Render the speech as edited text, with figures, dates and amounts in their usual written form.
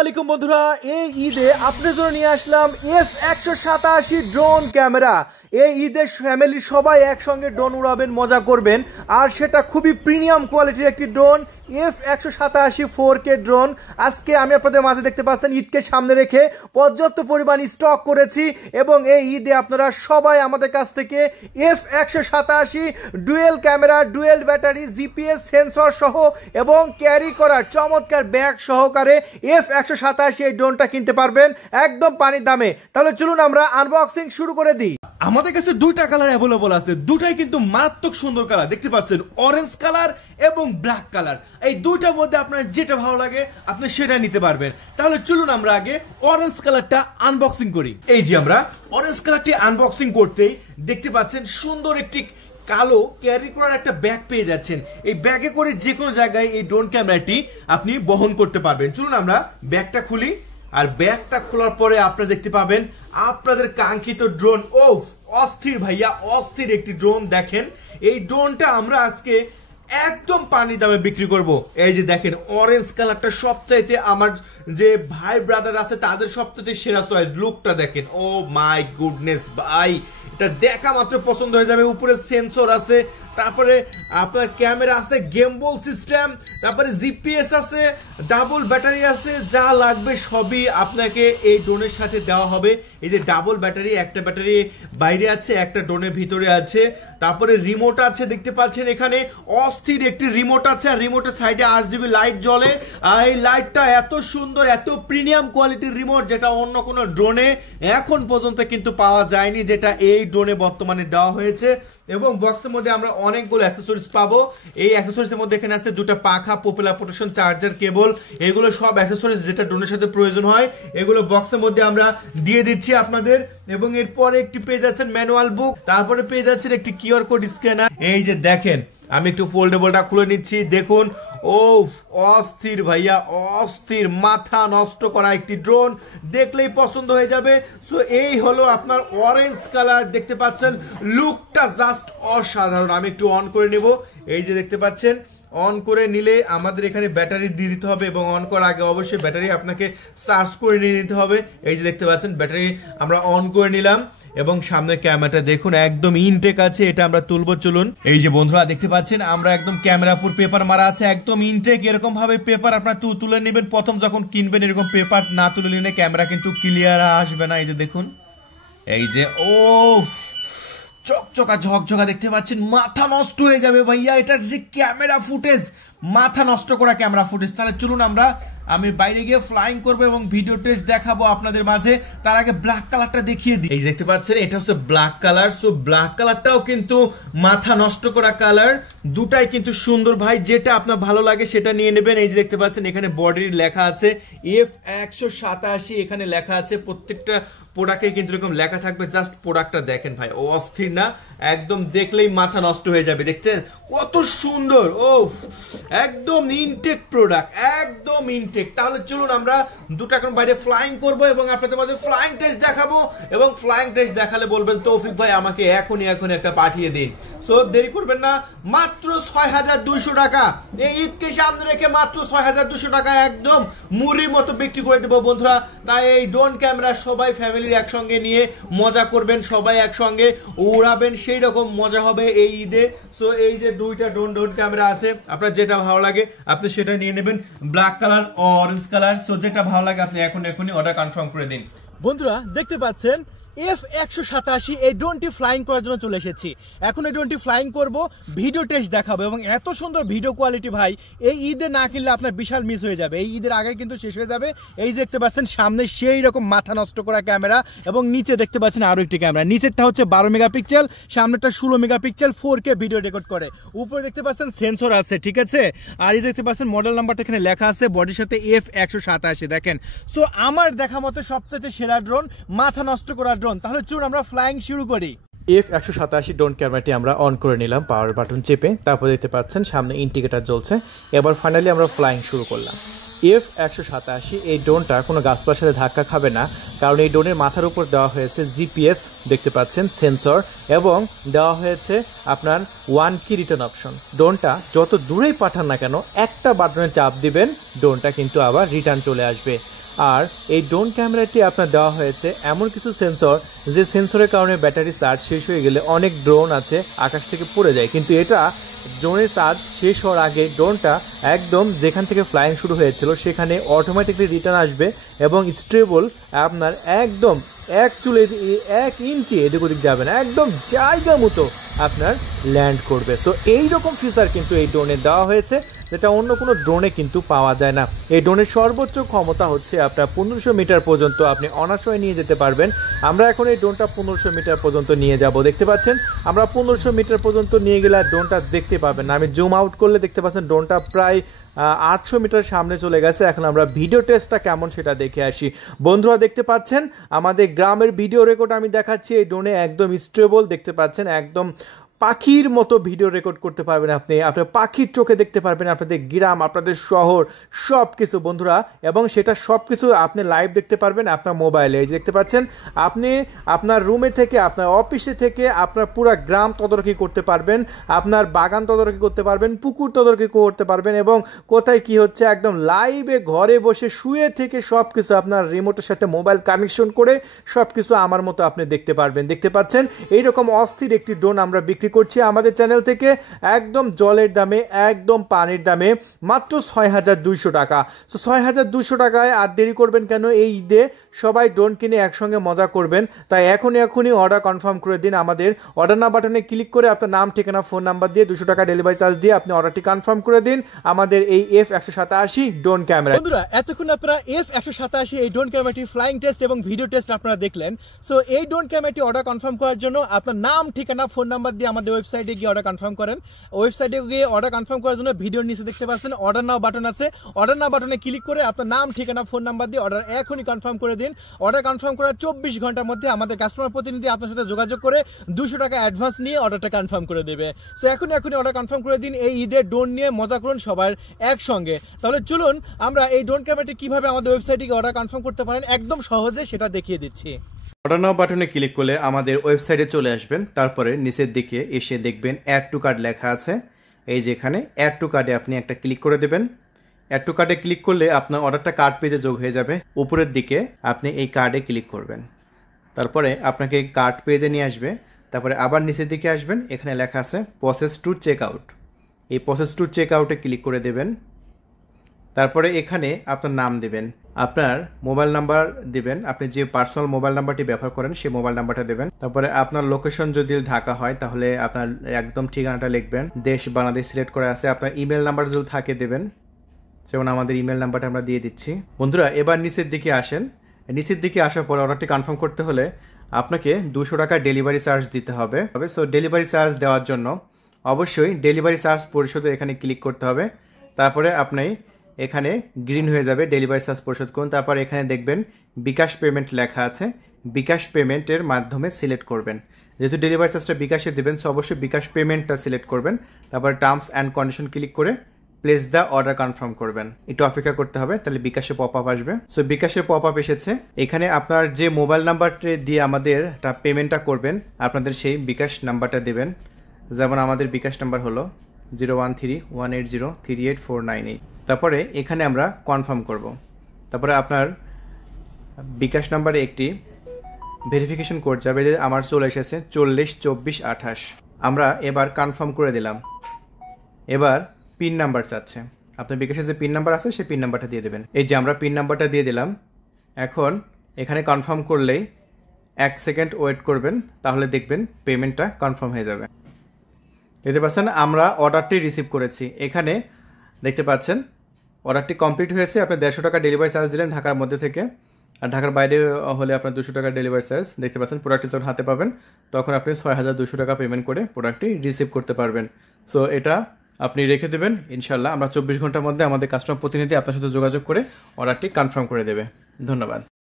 আসসালামু বন্ধুরা, এই ঈদে আপনাদের জন্য নিয়ে আসলাম F187 ড্রোন ক্যামেরা। এই ঈদে ফ্যামিলির সবাই একসঙ্গে ড্রোন উড়াবেন, মজা করবেন, আর সেটা খুবই প্রিমিয়াম কোয়ালিটির একটি ড্রোন F187 4K ড্রোন। আজকে আমি আপনাদের মাঝে দেখতে পাচ্ছেন ঈদকে সামনে রেখে পর্যাপ্ত পরিমাণ স্টক করেছি এবং এই ঈদে আপনারা সবাই আমাদের কাছ থেকে F187 dual camera, dual battery, GPS sensor সহ এবং ক্যারি করার চমৎকার ব্যাগ সহকারে F187 এই ড্রোনটা কিনতে পারবেন একদম পানির দামে। তাহলে চলুন আমরা আনবক্সিং শুরু করে দিই। আমাদের কাছে দুইটা কালার অ্যাভেলেবল আছে, দুটাই কিন্তু মারাত্মক সুন্দর কালার। দেখতে পাচ্ছেন অরেঞ্জ কালার এবং ব্ল্যাক কালার। এই দুইটার মধ্যে আপনার যেটা ভালো লাগে আপনি সেটা নিতে পারবেন। তাহলে চলুন আমরা আগে অরেঞ্জ কালারটা আনবক্সিং করি। এই যে আমরা অরেঞ্জ কালারটি আনবক্সিং করতেই দেখতে পাচ্ছেন সুন্দর একটি কালো ক্যারি করার একটা ব্যাগ পেয়ে যাচ্ছেন। এই ব্যাগে করে যে কোনো জায়গায় এই ড্রোন ক্যামেরাটি আপনি বহন করতে পারবেন। চলুন আমরা ব্যাগটা খুলি, আর ব্যাগটা খোলার পরে আপনারা দেখতে পাবেন আপনাদের কাঙ্ক্ষিত ড্রোন। ও অস্থির ভাইয়া, অস্থির একটি ড্রোন। দেখেন এই ড্রোনটা আমরা আজকে একদম পানি দামে বিক্রি করব। এই যে দেখেন অরেঞ্জ কালারটা সবচাইতে আমার যে ভাই ব্রাদার আছে তাদের সবচাইতে সেরা চয়েস। লুকটা দেখেন, ও মাই গুডনেস ভাই, এটা দেখা মাত্র পছন্দ হয়ে যাবে। উপরে সেন্সর আছে, তারপরে আপনার ক্যামেরা আছে, গেমবল সিস্টেম, তারপরে জিপিএস আছে, ডাবল ব্যাটারি আছে, যা লাগবে সবই আপনাকে এই ড্রোনের সাথে দেওয়া হবে। এই যে ডাবল ব্যাটারি, একটা ব্যাটারি বাইরে আছে, একটা ড্রোনের ভিতরে আছে, তারপরে রিমোট আছে, দেখতে পাচ্ছেন এখানে অস্থির একটি রিমোট আছে, আর রিমোটের সাইডে RGB লাইট জ্বলে। আর এই লাইটটা এত সুন্দর, এত প্রিমিয়াম কোয়ালিটির রিমোট যেটা অন্য কোনো ড্রোনে এখন পর্যন্ত কিন্তু পাওয়া যায়নি, যেটা এই ড্রোনে বর্তমানে দেওয়া হয়েছে। এবং বক্সের মধ্যে আমরা অনেকগুলো অ্যাক্সেসরিজ পাবো। এই অ্যাক্সেসরিজের মধ্যে এখানে আছে দুটো পাখা, পপুলার প্রোটেকশন, চার্জার কেবল, এগুলো সব অ্যাক্সেসরিজ যেটা ড্রোনের সাথে প্রয়োজন হয়, এগুলো বক্সের মধ্যে আমরা দিয়ে দিচ্ছি আপনাদের। এবং এরপরে একটি পেয়ে যাচ্ছেন ম্যানুয়াল বুক, তারপরে পেয়ে যাচ্ছেন একটি কিউআর কোড স্ক্যানার। এই যে দেখেন আমি একটু ফোল্ডেবলটা খুলে নিচ্ছি, দেখুন ও অস্থির ভাইয়া, অস্থির, মাথা নষ্ট করা একটি ড্রোন, দেখলেই পছন্দ হয়ে যাবে। সো এই হলো আপনার অরেঞ্জ কালার, দেখতে পাচ্ছেন লুকটা জাস্ট অসাধারণ। আমি একটু অন করে নেব। এই যে দেখতে পাচ্ছেন অন করে নিলে আমাদের এখানে ব্যাটারি দিয়ে দিতে হবে, এবং অন করার আগে অবশ্যই ব্যাটারি আপনাকে চার্জ করে নিয়ে নিতে হবে। এই যে দেখতে পাচ্ছেন ব্যাটারি আমরা অন করে নিলাম, এবং সামনের ক্যামেরাটা দেখুন একদম ইনটেক আছে, এটা আমরা তুলবো। চলুন, এই যে বন্ধুরা দেখতে পাচ্ছেন আমরা একদম ক্যামেরা পুর পেপার মারা আছে, একদম ইনটেক। এরকম ভাবে পেপার আপনারা তুলে নেবেন। প্রথম যখন কিনবেন এরকম পেপার না তুলে নিলে ক্যামেরা কিন্তু ক্লিয়ার আসবে না। এই যে দেখুন, এই যে ও চকচকা ঝকঝকা দেখতে পাচ্ছেন, মাথা নষ্ট হয়ে যাবে ভাইয়া, এটার যে ক্যামেরা ফুটেজ, মাথা নষ্ট করা ক্যামেরা ফুটেজ। তাহলে চলুন আমি বাইরে গিয়ে ফ্লাইং করবো এবং ভিডিও টেস্ট দেখাবো আপনাদের মাঝে। তার আগে ব্ল্যাক কালারটা দেখিয়ে দিই। এই যে দেখতে পাচ্ছেন এটা হচ্ছে ব্ল্যাক কালার। সো ব্ল্যাক কালারটাও কিন্তু মাথা নষ্ট করা কালার, দুটাই কিন্তু সুন্দর ভাই, যেটা আপনার ভালো লাগে সেটা নিয়ে নেবেন। এই যে দেখতে পাচ্ছেন এখানে বডির লেখা আছে F187, এখানে লেখা আছে, প্রত্যেকটা প্রোডাক্টে কিন্তু এরকম লেখা থাকবে। জাস্ট প্রোডাক্টটা দেখেন ভাই, ও অস্থির না? একদম দেখলেই মাথা নষ্ট হয়ে যাবে। দেখতেন কত সুন্দর, ও একদম ইনটেক প্রোডাক্ট, একদম ইনটেক। তাহলে চলুন আমরা দুটো এখন বাইরে ফ্লাইং করব এবং আপনাদের মাঝে ফ্লাইং টেস্ট দেখাবো, এবং ফ্লাইং টেস্ট দেখালে বলবেন তৌফিক ভাই আমাকে এখনই একটা পাঠিয়ে দিন। সো দেরি করবেন না, মাত্র 6200 টাকা, এই ঈদকে সামনে রেখে মাত্র 6200 টাকা একদম মুড়ির মতো বিক্রি করে দেবো বন্ধুরা। তাই এই ড্রোন ক্যামেরা সবাই ফ্যামিলির একসঙ্গে নিয়ে মজা করবেন, সবাই একসঙ্গে উড়াবেন, সেই রকম মজা হবে এই ঈদে। সো এই যে দুইটা ড্রোন ক্যামেরা আছে, আপনার যেটা ভালো লাগে আপনি সেটা নিয়ে নেবেন, black colour, orange colour. So যেটা ভালো লাগে আপনি এখনই অর্ডার কনফার্ম করে দিন। বন্ধুরা দেখতে পাচ্ছেন F187 এই ড্রোনটি ফ্লাইং করার জন্য চলে এসেছি। এখন এই ড্রোনটি ফ্লাইং করব, ভিডিও টেস্ট দেখাবো, এবং এত সুন্দর ভিডিও কোয়ালিটি ভাই, এই ঈদে না কিনলে আপনার বিশাল মিস হয়ে যাবে। এই ঈদের আগে কিন্তু শেষ হয়ে যাবে। এই যে দেখতে পাচ্ছেন সামনে সেই রকম মাথা নষ্ট করা ক্যামেরা, এবং নিচে দেখতে পাচ্ছেন আরো একটি ক্যামেরা। নিচেরটা হচ্ছে 12 মেগাপিক্সেল, সামনেটা 16 মেগাপিক্সেল, 4K ভিডিও রেকর্ড করে। উপরে দেখতে পাচ্ছেন সেন্সর আছে, ঠিক আছে। আর এই দেখতে পাচ্ছেন মডেল নাম্বারটা এখানে লেখা আছে, বডির সাথে F187 দেখেন। সো আমার দেখা মতো সবচেয়ে সেরা ড্রোন, মাথা নষ্ট করা ড্রোন। তাহলে চলুন আমরা ফ্লাইং শুরু করি। F187 ড্রোন ক্যামেরাটি আমরা অন করে নিলাম পাওয়ার বাটন চেপে, তারপর দেখতে পাচ্ছেন সামনে ইন্ডিকেটর জ্বলছে। এবার ফাইনালি আমরা ফ্লাইং শুরু করলাম। F187 এই ড্রোনটা কোনো গাছপালার সাথে ধাক্কা খাবে না, কারণ এই ড্রোনের মাথার উপর দেওয়া হয়েছে জিপিএস, দেখতে পাচ্ছেন সেন্সর, এবং দেওয়া হয়েছে আপনার 1 কি রিটার্ন অপশন। ড্রোনটা যত দূরেই পাঠান না কেন একটা বাটনে চাপ দিবেন, ড্রোনটা কিন্তু আবার রিটার্ন চলে আসবে। আর এই ড্রোন ক্যামেরাটি আপনার দেওয়া হয়েছে এমন কিছু সেন্সর, যে সেন্সরের কারণে ব্যাটারি চার্জ শেষ হয়ে গেলে অনেক ড্রোন আছে আকাশ থেকে পড়ে যায়, কিন্তু এটা ড্রোনের চার্জ শেষ হওয়ার আগে ড্রোনটা একদম যেখান থেকে ফ্লাইং শুরু হয়েছিল সেখানে অটোমেটিকলি রিটার্ন আসবে এবং স্টেবল আপনার একদম 1 ইঞ্চি এদিক ওদিক যাবে না, একদম জায়গা মতো আপনার ল্যান্ড করবে। সো এইরকম ফিচার কিন্তু এই ড্রোনে দেওয়া হয়েছে, যেটা অন্য কোনো ড্রোনে কিন্তু পাওয়া যায় না। এই ড্রোনের সর্বোচ্চ ক্ষমতা হচ্ছে আপনার 1500 মিটার পর্যন্ত আপনি অনায়াসে নিয়ে যেতে পারবেন। আমরা এখন এই ড্রোনটা 1500 মিটার পর্যন্ত নিয়ে যাব। দেখতে পাচ্ছেন আমরা 1500 মিটার পর্যন্ত নিয়ে গেলে ড্রোনটা দেখতে পাবেন না। আমি জুম আউট করলে দেখতে পাচ্ছেন ড্রোনটা প্রায় 800 মিটার সামনে চলে গেছে। এখন আমরা ভিডিও টেস্টটা কেমন সেটা দেখে আসি। বন্ধুরা দেখতে পাচ্ছেন আমাদের গ্রামের ভিডিও রেকর্ড আমি দেখাচ্ছি। এই ড্রোনে একদম স্টেবল, দেখতে পাচ্ছেন একদম পাখির মতো ভিডিও রেকর্ড করতে পারবেন আপনি, আপনার পাখির চোখে দেখতে পারবেন আপনাদের গ্রাম, আপনাদের শহর, সব কিছু বন্ধুরা, এবং সেটা সব কিছু আপনি লাইভ দেখতে পারবেন আপনার মোবাইলে। এই যে দেখতে পাচ্ছেন আপনি আপনার রুমে থেকে, আপনার অফিসে থেকে আপনার পুরো গ্রাম তদারকি করতে পারবেন, আপনার বাগান তদারকি করতে পারবেন, পুকুর তদারকি করতে পারবেন, এবং কোথায় কি হচ্ছে একদম লাইভে ঘরে বসে শুয়ে থেকে সব কিছু আপনার রিমোটের সাথে মোবাইল কানেকশন করে সব কিছু আমার মতো আপনি দেখতে পারবেন। দেখতে পাচ্ছেন এইরকম অস্থির একটি ড্রোন আমরা বিক্রি করছি আমাদের চ্যানেল থেকে একদম জলের দামে, একদম পানির দামে, মাত্র 6200 টাকা। সো 6200 টাকায় আর দেরি করবেন কেন? এই ঈদে সবাই ড্রোন কিনে একসঙ্গে মজা করবেন, তাই এখনই অর্ডার কনফার্ম করে দিন। আমাদের অর্ডার নাও বাটনে ক্লিক করে আপনার নাম, ঠিকানা, ফোন নাম্বার দিয়ে 200 টাকা ডেলিভারি চার্জ দিয়ে আপনি অর্ডারটি কনফার্ম করে দিন আমাদের এই F187 ড্রোন ক্যামেরা। বন্ধুরা এতক্ষণ আপনারা F187 এই ড্রোন ক্যামেরাটি ফ্লাইং টেস্ট এবং ভিডিও টেস্ট আপনারা দেখলেন। সো এই ড্রোন ক্যামেরাটি অর্ডার কনফার্ম করার জন্য আপনার নাম, ঠিকানা, ফোন নাম্বার দিয়ে আমাদের ওয়েবসাইটে গিয়ে অর্ডার কনফার্ম করেন। ওয়েবসাইটে গিয়ে অর্ডার কনফার্ম করার জন্য ভিডিওর নিচে দেখতে পাচ্ছেন অর্ডার নাও বাটন আছে। অর্ডার নাও বাটনে ক্লিক করে আপনার নাম, ঠিকানা, ফোন নাম্বার দিয়ে অর্ডার এখনই কনফার্ম করে দিন। অর্ডার কনফার্ম করার 24 ঘন্টার মধ্যে আমাদের কাস্টমার প্রতিনিধি আপনার সাথে যোগাযোগ করে 200 টাকা অ্যাডভান্স নিয়ে অর্ডারটা কনফার্ম করে দেবে। সো এখনই অর্ডার কনফার্ম করে দিন। এই ঈদে ড্রোন নিয়ে মজা করুন সবার একসঙ্গে। তাহলে চলুন আমরা এই ড্রোন ক্যামেরাটি কিভাবে আমাদের ওয়েবসাইটে গিয়ে অর্ডার কনফার্ম করতে পারেন একদম সহজে সেটা দেখিয়ে দিচ্ছি। অর্ডার নাও বাটনে ক্লিক করলে আমাদের ওয়েবসাইটে চলে আসবেন। তারপরে নিচের দিকে এসে দেখবেন অ্যাড টু কার্ট লেখা আছে। এই যে এখানে অ্যাড টু কার্টে আপনি একটা ক্লিক করে দেবেন। অ্যাড টু কার্টে ক্লিক করলে আপনার অর্ডারটা কার্ড পেজে যোগ হয়ে যাবে। উপরের দিকে আপনি এই কার্ডে ক্লিক করবেন, তারপরে আপনাকে কার্ড পেজে নিয়ে আসবে। তারপরে আবার নিচের দিকে আসবেন, এখানে লেখা আছে প্রসেস টু চেক আউট। এই প্রসেস টু চেক আউটে ক্লিক করে দেবেন। তারপরে এখানে আপনার নাম দেবেন, আপনার মোবাইল নাম্বার দিবেন, আপনি যে পার্সোনাল মোবাইল নাম্বারটি ব্যবহার করেন সেই মোবাইল নাম্বারটা দেবেন। তারপরে আপনার লোকেশন যদি ঢাকা হয় তাহলে আপনার একদম ঠিকানাটা লিখবেন। দেশ বাংলাদেশ সিলেক্ট করে আছে। আপনার ইমেল নাম্বার যদি থাকে দেবেন, যেমন আমাদের ইমেল নাম্বারটা আমরা দিয়ে দিচ্ছি। বন্ধুরা এবার নিচের দিকে আসেন। নিচের দিকে আসার পর অর্ডারটি কনফার্ম করতে হলে আপনাকে 200 টাকা ডেলিভারি চার্জ দিতে হবে। সো ডেলিভারি চার্জ দেওয়ার জন্য অবশ্যই ডেলিভারি চার্জ পরিশোধে এখানে ক্লিক করতে হবে। তারপরে আপনি এখানে গ্রিন হয়ে যাবে ডেলিভারি চার্জ পরিশোধ করুন। তারপর এখানে দেখবেন বিকাশ পেমেন্ট লেখা আছে, বিকাশ পেমেন্টের মাধ্যমে সিলেক্ট করবেন। যেহেতু ডেলিভারি চার্জটা বিকাশে দেবেন সো অবশ্যই বিকাশ পেমেন্টটা সিলেক্ট করবেন। তারপর টার্মস অ্যান্ড কন্ডিশন ক্লিক করে প্লেস দ্য অর্ডার কনফার্ম করবেন। একটু অপেক্ষা করতে হবে, তাহলে বিকাশে পপ আপ আসবে। সো বিকাশে পপ আপ এসেছে। এখানে আপনার যে মোবাইল নাম্বারটি দিয়ে আমাদের পেমেন্টটা করবেন আপনাদের সেই বিকাশ নাম্বারটা দেবেন। যেমন আমাদের বিকাশ নাম্বার হলো 0131803849। তারপরে এখানে আমরা কনফার্ম করব। তারপরে আপনার বিকাশ নাম্বারে একটি ভেরিফিকেশন কোড যাবে, যে আমার চলে এসেছে 402428। আমরা এবার কনফার্ম করে দিলাম। এবার পিন নাম্বার চাচ্ছে, আপনার বিকাশে যে পিন নাম্বার আছে সেই পিন নাম্বারটা দিয়ে দেবেন। এই যে আমরা পিন নাম্বারটা দিয়ে দিলাম। এখন এখানে কনফার্ম করলেই 1 সেকেন্ড ওয়েট করবেন, তাহলে দেখবেন পেমেন্টটা কনফার্ম হয়ে যাবে। দেখতে পাচ্ছেন আমরা অর্ডারটি রিসিভ করেছি। এখানে দেখতে পাচ্ছেন অর্ডারটি কমপ্লিট হয়েছে। আপনি 150 টাকা ডেলিভারি চার্জ দিলেন ঢাকার মধ্যে থেকে, আর ঢাকার বাইরে হলে আপনার 200 টাকা ডেলিভারি চার্জ। দেখতে পাচ্ছেন প্রোডাক্টটি যখন হাতে পাবেন তখন আপনি 6200 টাকা পেমেন্ট করে প্রোডাক্টটি রিসিভ করতে পারবেন। সো এটা আপনি রেখে দেবেন। ইনশাল্লাহ আমরা 24 ঘন্টার মধ্যে আমাদের কাস্টমার প্রতিনিধি আপনার সাথে যোগাযোগ করে অর্ডারটি কনফার্ম করে দেবে। ধন্যবাদ।